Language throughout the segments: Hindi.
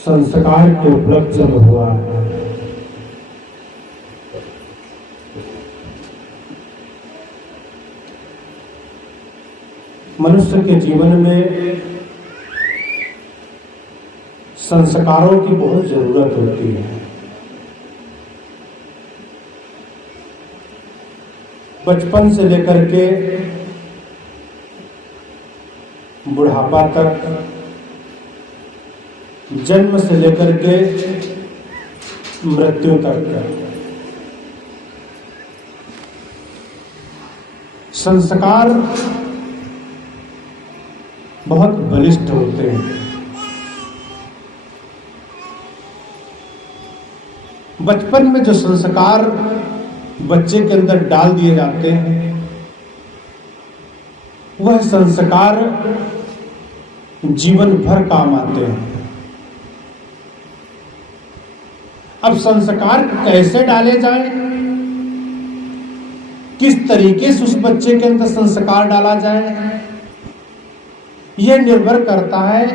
संस्कार के उपलब्ध जब हुआ है, मनुष्य के जीवन में संस्कारों की बहुत जरूरत होती है। बचपन से लेकर के बुढ़ापा तक, जन्म से लेकर के मृत्यु तक संस्कार बहुत बलिष्ठ होते हैं। बचपन में जो संस्कार बच्चे के अंदर डाल दिए जाते हैं, वह संस्कार जीवन भर काम आते हैं। अब संस्कार कैसे डाले जाएं, किस तरीके से उस बच्चे के अंदर संस्कार डाला जाए, यह निर्भर करता है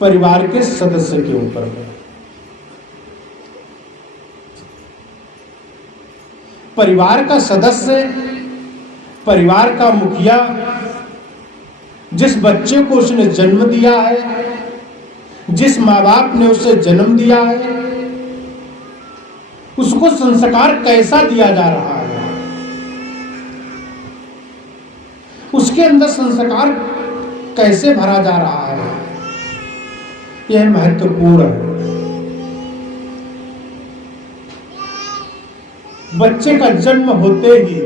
परिवार के सदस्य के ऊपर। परिवार का सदस्य, परिवार का मुखिया, जिस बच्चे को उसने जन्म दिया है, जिस माँ बाप ने उसे जन्म दिया है, उसको संस्कार कैसा दिया जा रहा है, उसके अंदर संस्कार कैसे भरा जा रहा है, यह महत्वपूर्ण है। बच्चे का जन्म होते ही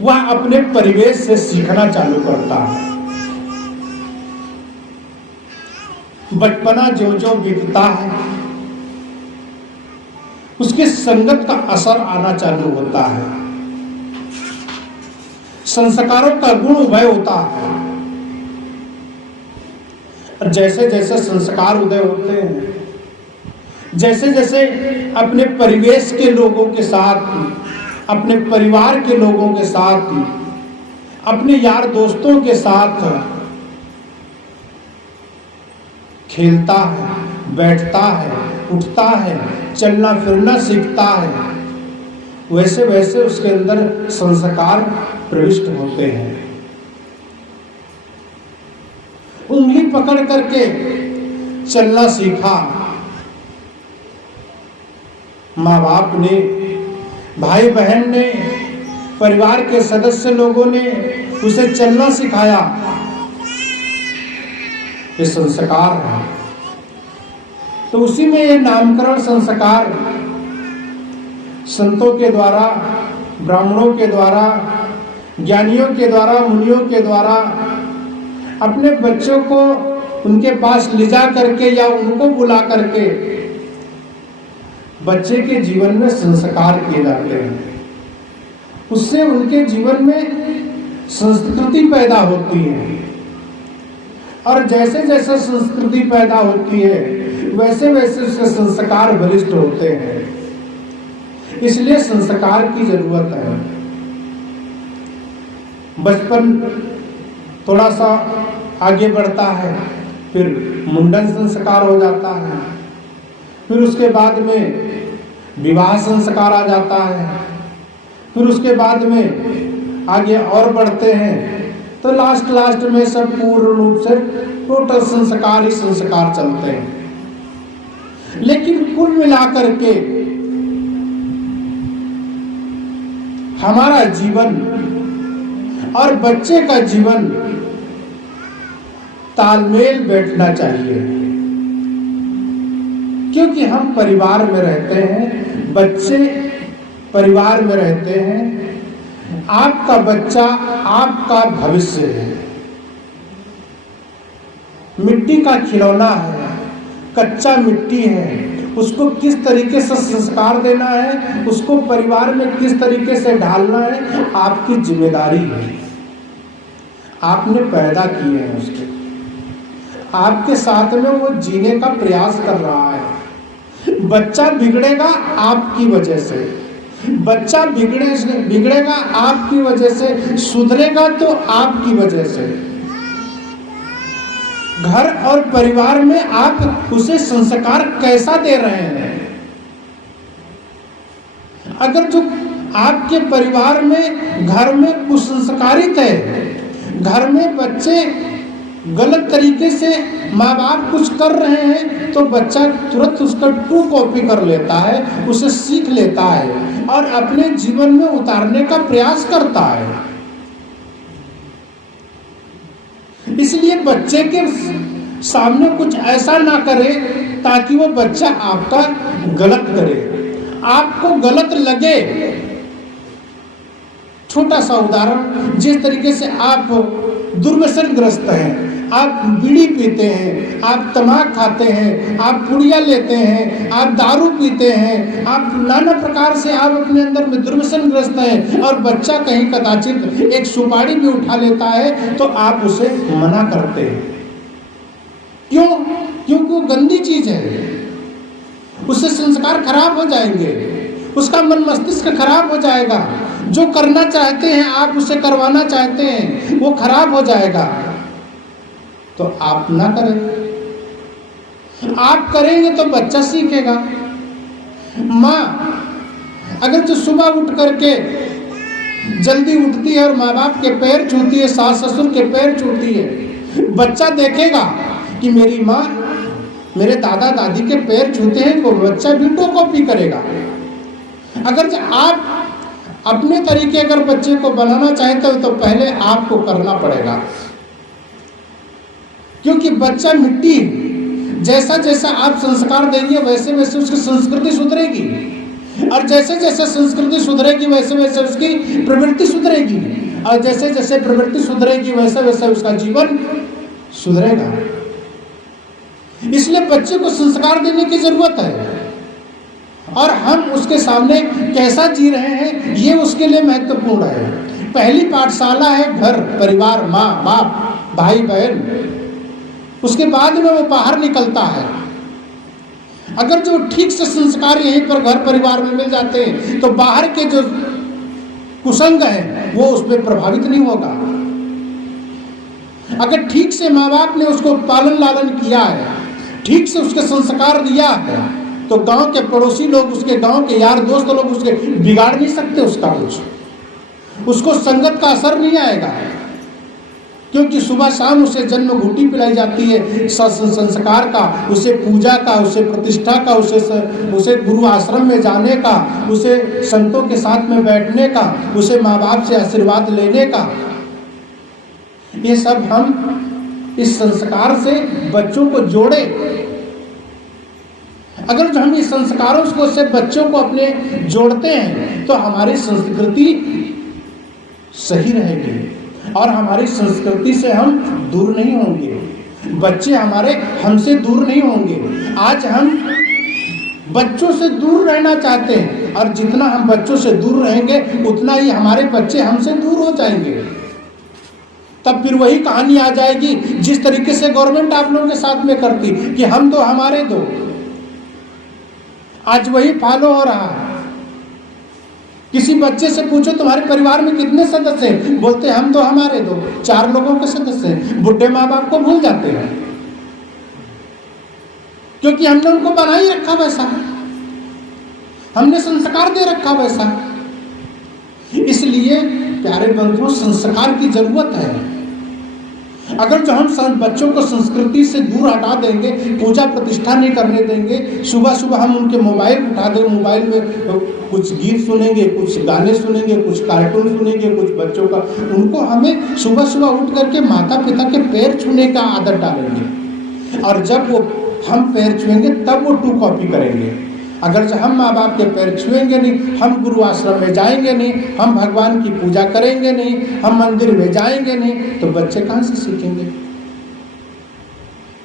वह अपने परिवेश से सीखना चालू करता है। बचपना जो जो बीतता है, उसकी संगत का असर आना चालू होता है, संस्कारों का गुण उदय होता है। और जैसे जैसे संस्कार उदय होते हैं, जैसे जैसे अपने परिवेश के लोगों के साथ, अपने परिवार के लोगों के साथ, अपने यार दोस्तों के साथ खेलता है, बैठता है, उठता है, चलना फिरना सीखता है, वैसे वैसे उसके अंदर संस्कार प्रविष्ट होते हैं। उंगली पकड़ करके चलना सीखा, माँ बाप ने, भाई बहन ने, परिवार के सदस्य लोगों ने उसे चलना सिखाया, ये संस्कार है। तो उसी में ये नामकरण संस्कार संतों के द्वारा, ब्राह्मणों के द्वारा, ज्ञानियों के द्वारा, मुनियों के द्वारा अपने बच्चों को उनके पास ले जा करके या उनको बुला करके बच्चे के जीवन में संस्कार किए जाते हैं। उससे उनके जीवन में संस्कृति पैदा होती है, और जैसे जैसे संस्कृति पैदा होती है, वैसे वैसे उसके संस्कार बलिष्ठ होते हैं। इसलिए संस्कार की जरूरत है। बचपन थोड़ा सा आगे बढ़ता है, फिर मुंडन संस्कार हो जाता है, फिर उसके बाद में विवाह संस्कार आ जाता है, फिर उसके बाद में आगे और बढ़ते हैं तो लास्ट में सब पूर्ण रूप से टोटल संस्कार ही संस्कार चलते हैं। लेकिन कुल मिलाकर के हमारा जीवन और बच्चे का जीवन तालमेल बैठना चाहिए, क्योंकि हम परिवार में रहते हैं, बच्चे परिवार में रहते हैं। आपका बच्चा आपका भविष्य है, मिट्टी का खिलौना है, कच्चा मिट्टी है, उसको किस तरीके से संस्कार देना है, उसको परिवार में किस तरीके से ढालना है, आपकी जिम्मेदारी है। आपने पैदा किए हैं उसके, आपके साथ में वो जीने का प्रयास कर रहा है। बच्चा बिगड़ेगा आपकी वजह से, बच्चा बिगड़ेगा आपकी वजह से, सुधरेगा तो आपकी वजह से। घर और परिवार में आप उसे संस्कार कैसा दे रहे हैं। अगर जो आपके परिवार में, घर में कुसंस्कारित है, घर में बच्चे गलत तरीके से माँ बाप कुछ कर रहे हैं, तो बच्चा तुरंत उसका ट्रू कॉपी कर लेता है, उसे सीख लेता है और अपने जीवन में उतारने का प्रयास करता है। इसलिए बच्चे के सामने कुछ ऐसा ना करे ताकि वो बच्चा आपका गलत करे, आपको गलत लगे। छोटा सा उदाहरण, जिस तरीके से आप दुर्व्यसनग्रस्त हैं, आप बीड़ी पीते हैं, आप तमाक खाते हैं, आप पुड़िया लेते हैं, आप दारू पीते हैं, आप नाना प्रकार से आप अपने अंदर में दुर्व्यसनग्रस्त हैं, और बच्चा कहीं कदाचित एक सुपारी भी उठा लेता है तो आप उसे मना करते हैं। क्यों? क्योंकि वो गंदी चीज है, उससे संस्कार खराब हो जाएंगे, उसका मन मस्तिष्क खराब हो जाएगा। जो करना चाहते हैं आप, उसे करवाना चाहते हैं, वो खराब हो जाएगा। तो आप ना करें, आप करेंगे तो बच्चा सीखेगा। माँ अगर जो सुबह उठ करके जल्दी उठती है और माँ बाप के पैर छूती है, सास ससुर के पैर छूती है, बच्चा देखेगा कि मेरी माँ मेरे दादा दादी के पैर छूते हैं, तो बच्चा भी तो कॉपी करेगा। अगर आप अपने तरीके अगर बच्चे को बनाना चाहते हो तो पहले आपको करना पड़ेगा, क्योंकि बच्चा मिट्टी, जैसा जैसा आप संस्कार देंगे वैसे वैसे उसकी संस्कृति सुधरेगी, और जैसे जैसे संस्कृति सुधरेगी वैसे वैसे उसकी प्रवृत्ति सुधरेगी, और जैसे जैसे प्रवृत्ति सुधरेगी वैसे वैसे उसका जीवन सुधरेगा। इसलिए बच्चे को संस्कार देने की जरूरत है, और हम उसके सामने कैसा जी रहे हैं ये उसके लिए महत्वपूर्ण है। पहली पाठशाला है घर, परिवार, माँ बाप, भाई बहन। उसके बाद में वो बाहर निकलता है। अगर जो ठीक से संस्कार यहीं पर घर परिवार में मिल जाते हैं तो बाहर के जो कुसंग है वो उस पर प्रभावित नहीं होगा। अगर ठीक से माँ बाप ने उसको पालन लालन किया है, ठीक से उसके संस्कार दिया है, तो गांव के पड़ोसी लोग, उसके गांव के यार दोस्त लोग उसके बिगाड़ नहीं सकते उसका कुछ, उसको संगत का असर नहीं आएगा, क्योंकि सुबह शाम उसे जन्म घूटी पिलाई जाती है संस्कार का, उसे पूजा का, उसे प्रतिष्ठा का, उसे गुरु आश्रम में जाने का, उसे संतों के साथ में बैठने का, उसे माँ बाप से आशीर्वाद लेने का। ये सब हम इस संस्कार से बच्चों को जोड़े। अगर जो हम इस संस्कारों को से बच्चों को अपने जोड़ते हैं तो हमारी संस्कृति सही रहेगी और हमारी संस्कृति से हम दूर नहीं होंगे, बच्चे हमारे हमसे दूर नहीं होंगे। आज हम बच्चों से दूर रहना चाहते हैं, और जितना हम बच्चों से दूर रहेंगे उतना ही हमारे बच्चे हमसे दूर हो जाएंगे। तब फिर वही कहानी आ जाएगी जिस तरीके से गवर्नमेंट आप लोगों के साथ में करती कि हम दो हमारे दो। आज वही फॉलो हो रहा है। किसी बच्चे से पूछो तुम्हारे परिवार में कितने सदस्य हैं, बोलते हम दो हमारे दो, 4 लोगों के सदस्य हैं। बुढ़े माँ बाप को भूल जाते हैं, क्योंकि हमने उनको बना ही रखा वैसा, हमने संस्कार दे रखा वैसा। इसलिए प्यारे बंधुओं, संस्कार की जरूरत है। अगर जो हम बच्चों को संस्कृति से दूर हटा देंगे, पूजा प्रतिष्ठा नहीं करने देंगे, सुबह सुबह हम उनके मोबाइल उठा दें, मोबाइल में कुछ गीत सुनेंगे, कुछ गाने सुनेंगे, कुछ कार्टून सुनेंगे, कुछ बच्चों का, उनको हमें सुबह सुबह उठ करके माता पिता के पैर छूने का आदत डालेंगे, और जब वो हम पैर छुएंगे तब वो टू कॉपी करेंगे। अगर जो हम माँ बाप के पैर छुएंगे नहीं, हम गुरु आश्रम में जाएंगे नहीं, हम भगवान की पूजा करेंगे नहीं, हम मंदिर में जाएंगे नहीं, तो बच्चे कहाँ से सीखेंगे।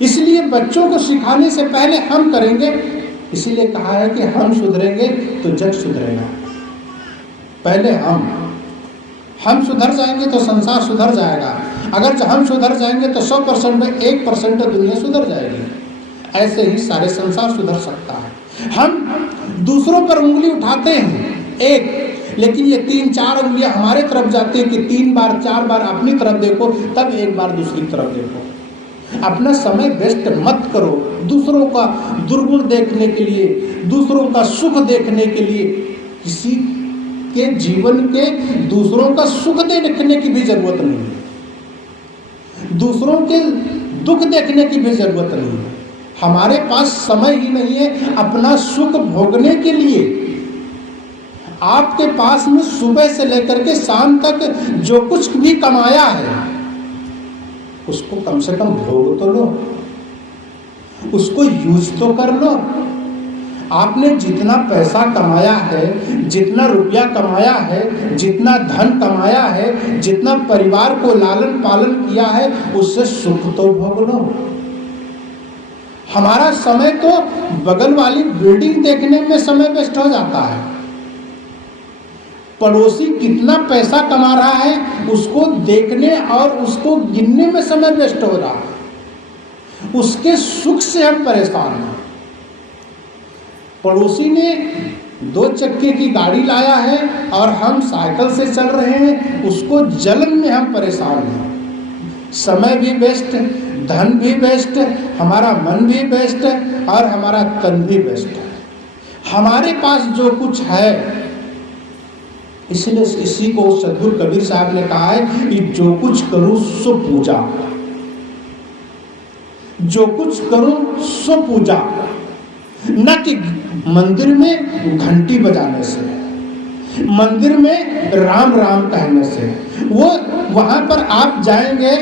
इसलिए बच्चों को सिखाने से पहले हम करेंगे। इसीलिए कहा है कि हम सुधरेंगे तो जग सुधरेगा। पहले हम सुधर जाएंगे तो संसार सुधर जाएगा। अगर जो हम सुधर जाएंगे तो 100% में 1% दुनिया सुधर जाएगी। ऐसे ही सारे संसार सुधर सकता है। हम दूसरों पर उंगली उठाते हैं एक, लेकिन ये 3-4 उंगलियां हमारे तरफ जाती है कि 3 बार 4 बार अपनी तरफ देखो, तब एक बार दूसरी तरफ देखो। अपना समय वेस्ट मत करो दूसरों का दुर्गुण देखने के लिए, दूसरों का सुख देखने के लिए। किसी के जीवन के दूसरों का सुख देखने की भी जरूरत नहीं है, दूसरों के दुख देखने की भी जरूरत नहीं है। हमारे पास समय ही नहीं है अपना सुख भोगने के लिए। आपके पास में सुबह से लेकर के शाम तक जो कुछ भी कमाया है उसको कम से कम भोग तो लो, उसको यूज तो कर लो। आपने जितना पैसा कमाया है, जितना रुपया कमाया है, जितना धन कमाया है, जितना परिवार को लालन पालन किया है, उससे सुख तो भोग लो। हमारा समय तो बगल वाली बिल्डिंग देखने में समय वेस्ट हो जाता है। पड़ोसी कितना पैसा कमा रहा है उसको देखने और उसको गिनने में समय वेस्ट हो रहा है। उसके सुख से हम परेशान हैं। पड़ोसी ने 2 चक्के की गाड़ी लाया है और हम साइकिल से चल रहे हैं, उसको जलन में हम परेशान हैं। समय भी वेस्ट, धन भी वेस्ट, हमारा मन भी वेस्ट और हमारा तन भी वेस्ट है। हमारे पास जो कुछ है, इसलिए इसी को सदगुरु कबीर साहब ने कहा है कि जो कुछ करूं सो पूजा, जो कुछ करूं सो पूजा। न कि मंदिर में घंटी बजाने से, मंदिर में राम राम कहने से। वो वहां पर आप जाएंगे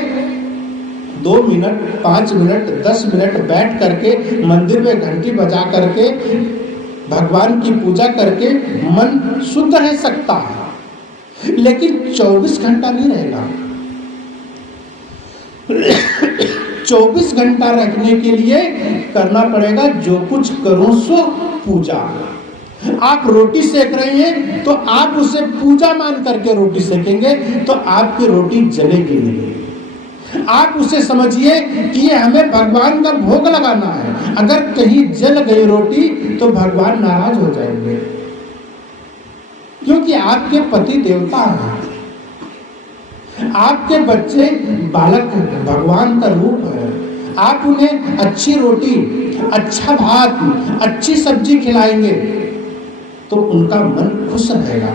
2 मिनट, 5 मिनट, 10 मिनट बैठ करके मंदिर में घंटी बजा करके भगवान की पूजा करके मन शुद्ध रह सकता है, लेकिन 24 घंटा नहीं रहेगा। 24 घंटा रखने के लिए करना पड़ेगा जो कुछ करूं सो पूजा। आप रोटी सेक रहे हैं तो आप उसे पूजा मान करके रोटी सेकेंगे तो आपकी रोटी जलेगी नहीं। आप उसे समझिए कि ये हमें भगवान का भोग लगाना है। अगर कहीं जल गई रोटी तो भगवान नाराज हो जाएंगे, क्योंकि आपके पति देवता हैं, आपके बच्चे बालक भगवान का रूप है। आप उन्हें अच्छी रोटी, अच्छा भात, अच्छी सब्जी खिलाएंगे तो उनका मन खुश रहेगा,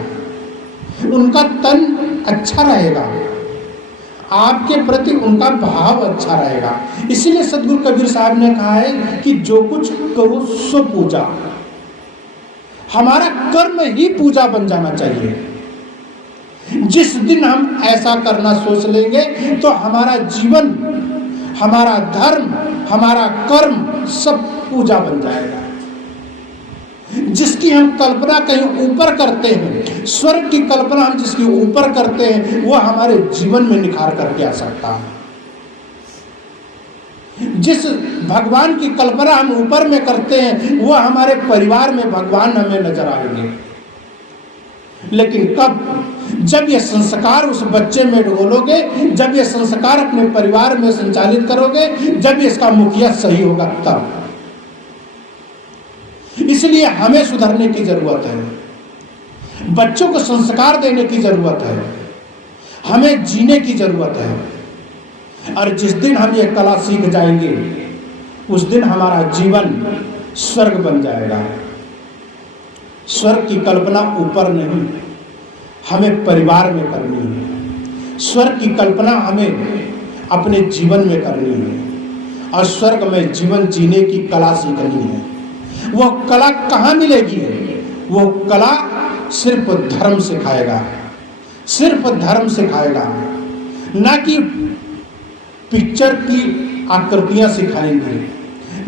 उनका तन अच्छा रहेगा, आपके प्रति उनका भाव अच्छा रहेगा। इसीलिए सदगुरु कबीर साहब ने कहा है कि जो कुछ करो सो पूजा। हमारा कर्म ही पूजा बन जाना चाहिए। जिस दिन हम ऐसा करना सोच लेंगे तो हमारा जीवन, हमारा धर्म, हमारा कर्म सब पूजा बन जाएगा। जिसकी हम कल्पना कहीं ऊपर करते हैं, स्वर्ग की कल्पना हम जिसकी ऊपर करते हैं, वो हमारे जीवन में निखार करके आ सकता है। जिस भगवान की कल्पना हम ऊपर में करते हैं, वो हमारे परिवार में भगवान हमें नजर आएंगे। लेकिन कब? जब ये संस्कार उस बच्चे में ढोलोगे, जब ये संस्कार अपने परिवार में संचालित करोगे, जब इसका मुखिया सही होगा तब। इसलिए हमें सुधरने की जरूरत है, बच्चों को संस्कार देने की जरूरत है, हमें जीने की जरूरत है। और जिस दिन हम ये कला सीख जाएंगे उस दिन हमारा जीवन स्वर्ग बन जाएगा। स्वर्ग की कल्पना ऊपर नहीं, हमें परिवार में करनी है। स्वर्ग की कल्पना हमें अपने जीवन में करनी है और स्वर्ग में जीवन जीने की कला सीखनी है। वो कला कहाँ मिलेगी? वो कला सिर्फ धर्म सिखाएगा, सिर्फ धर्म सिखाएगा, ना कि पिक्चर की आकृतियां सिखाएंगी,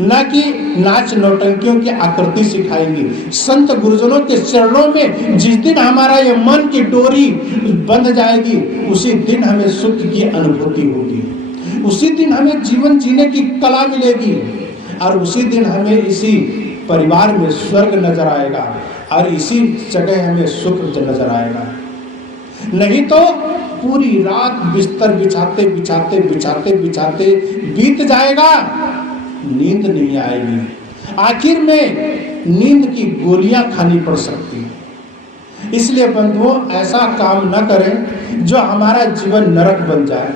ना कि नाच नौटंकियों की आकृति सिखाएंगी। संत गुरुजनों के चरणों में जिस दिन हमारा ये मन की डोरी बंध जाएगी, उसी दिन हमें सुख की अनुभूति होगी, उसी दिन हमें जीवन जीने की कला मिलेगी और उसी दिन हमें इसी परिवार में स्वर्ग नजर आएगा और इसी जगह हमें सुख नजर आएगा। नहीं तो पूरी रात बिस्तर बिछाते बिछाते बिछाते बिछाते बीत जाएगा, नींद नहीं आएगी। आखिर में नींद की गोलियां खानी पड़ सकती हैं। इसलिए बंधुओं, ऐसा काम न करें जो हमारा जीवन नरक बन जाए।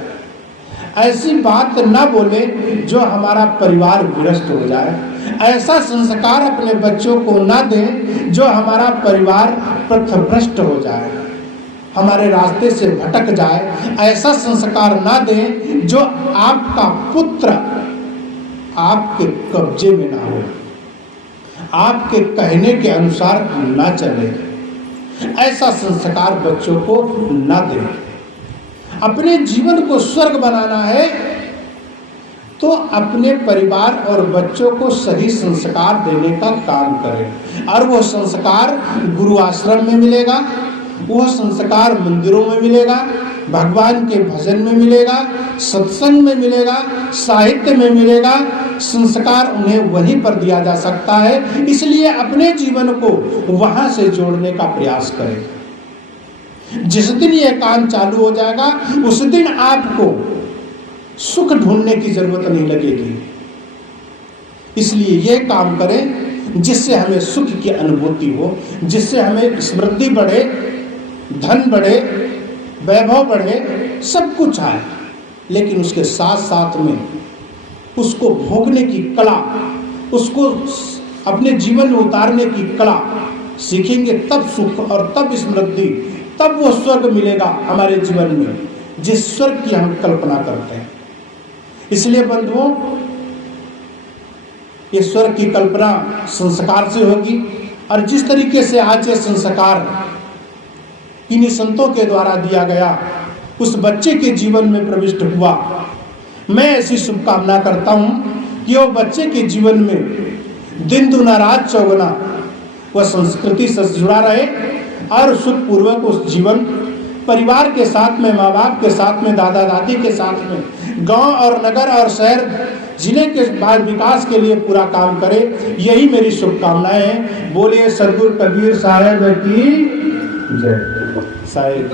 ऐसी बात ना बोले जो हमारा परिवार विनष्ट हो जाए, ऐसा संस्कार अपने बच्चों को ना दें जो हमारा परिवार पथभ्रष्ट हो जाए, हमारे रास्ते से भटक जाए। ऐसा संस्कार ना दें जो आपका पुत्र आपके कब्जे में ना हो, आपके कहने के अनुसार ना चले। ऐसा संस्कार बच्चों को ना दें। अपने जीवन को स्वर्ग बनाना है तो अपने परिवार और बच्चों को सही संस्कार देने का काम करें। और वो संस्कार गुरु आश्रम में मिलेगा, वह संस्कार मंदिरों में मिलेगा, भगवान के भजन में मिलेगा, सत्संग में मिलेगा, साहित्य में मिलेगा। संस्कार उन्हें वहीं पर दिया जा सकता है। इसलिए अपने जीवन को वहां से जोड़ने का प्रयास करें। जिस दिन यह काम चालू हो जाएगा उस दिन आपको सुख ढूंढने की जरूरत नहीं लगेगी। इसलिए यह काम करें जिससे हमें सुख की अनुभूति हो, जिससे हमें समृद्धि बढ़े, धन बढ़े, वैभव बढ़े, सब कुछ आए, लेकिन उसके साथ साथ में उसको भोगने की कला, उसको अपने जीवन में उतारने की कला सीखेंगे, तब सुख और तब समृद्धि, तब वो स्वर्ग मिलेगा हमारे जीवन में, जिस स्वर्ग की हम कल्पना करते हैं। इसलिए बंधुओं, ये स्वर्ग की कल्पना संस्कार से होगी। और जिस तरीके से आज ये संस्कार इन्हीं संतों के द्वारा दिया गया, उस बच्चे के जीवन में प्रविष्ट हुआ, मैं ऐसी शुभकामना करता हूं कि वो बच्चे के जीवन में दिन दुना रात चौगुना वह संस्कृति से जुड़ा रहे और सुखपूर्वक उस जीवन परिवार के साथ में, माँ बाप के साथ में, दादा दादी के साथ में, गांव और नगर और शहर जिले के विकास के लिए पूरा काम करे। यही मेरी शुभकामनाएं हैं। बोलिए सदगुरु कबीर साहब की जय। साहिब